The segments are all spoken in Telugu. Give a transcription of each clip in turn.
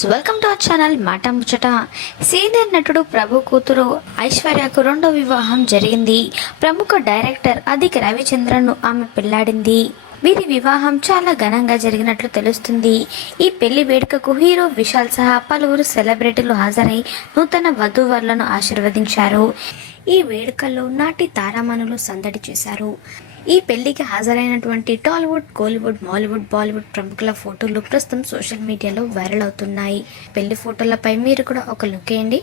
Friends, welcome to our channel మాట ముచ్చట. సీనియర్ నటుడు ప్రభు కూతురు ఐశ్వర్యకు రెండో వివాహం జరిగింది. ప్రముఖ డైరెక్టర్ అదిక్ రవిచంద్రన్ను ఆమె పెళ్లాడింది. వీరి వివాహం చాలా ఘనంగా జరిగినట్లు తెలుస్తుంది. ఈ పెళ్లి వేడుకకు హీరో విశాల్ సహా పలువురు సెలబ్రిటీలు హాజరై నూతన వధూవరులను ఆశీర్వదించారు. ఈ వేడుకల్లో నాటి తారామణులు సందడి చేశారు. ఈ పెళ్లికి హాజరైనటువంటి టాలీవుడ్, కోలీవుడ్, మాలీవుడ్, బాలీవుడ్ ప్రముఖుల ఫోటోలు ప్రస్తుతం సోషల్ మీడియాలో వైరల్ అవుతున్నాయి. పెళ్లి ఫోటోలపై మీరు కూడా ఒక లుక్ వేయండి.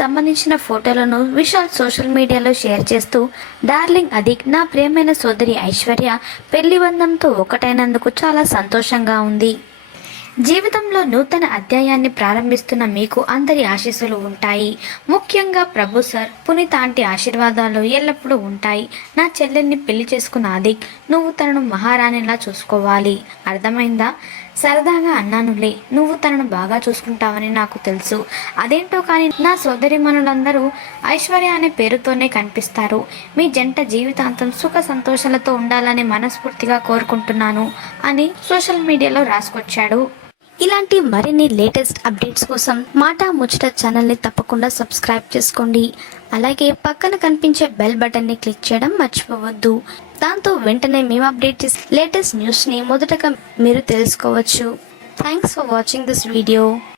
సంబంధించిన ఫోటోలను విశాల్ సోషల్ మీడియాలో షేర్ చేస్తూ, డార్లింగ్ అదిక్, నా ప్రియమైన సోదరి ఐశ్వర్య పెళ్లి బంధంతో ఒకటైనందుకు చాలా సంతోషంగా ఉంది. జీవితంలో నూతన అధ్యాయాన్ని ప్రారంభిస్తున్న మీకు అందరి ఆశీస్సులు ఉంటాయి. ముఖ్యంగా ప్రభు సార్, పునీత ఆంటీ ఆశీర్వాదాలు ఎల్లప్పుడూ ఉంటాయి. నా చెల్లెల్ని పెళ్లి చేసుకున్న అదిక్, నువ్వు తనను మహారాణిలా చూసుకోవాలి. అర్థమైందా? సరదాగా అన్నానులే, నువ్వు తనను బాగా చూసుకుంటావని నాకు తెలుసు. అదేంటో కానీ నా సోదరిమణులందరూ ఐశ్వర్య అనే పేరుతోనే కనిపిస్తారు. మీ జంట జీవితాంతం సుఖ సంతోషాలతో ఉండాలని మనస్ఫూర్తిగా కోరుకుంటున్నాను అని సోషల్ మీడియాలో రాసుకొచ్చాడు. ఇలాంటి మరిన్ని లేటెస్ట్ అప్డేట్స్ కోసం మాట ముచ్చట ఛానల్ని తప్పకుండా సబ్స్క్రైబ్ చేసుకోండి. అలాగే పక్కన కనిపించే బెల్ బటన్ని క్లిక్ చేయడం మర్చిపోవద్దు. దాంతో వెంటనే మేము అప్డేట్ చేసే లేటెస్ట్ న్యూస్ని మొదటగా మీరు తెలుసుకోవచ్చు. Thanks for watching this video.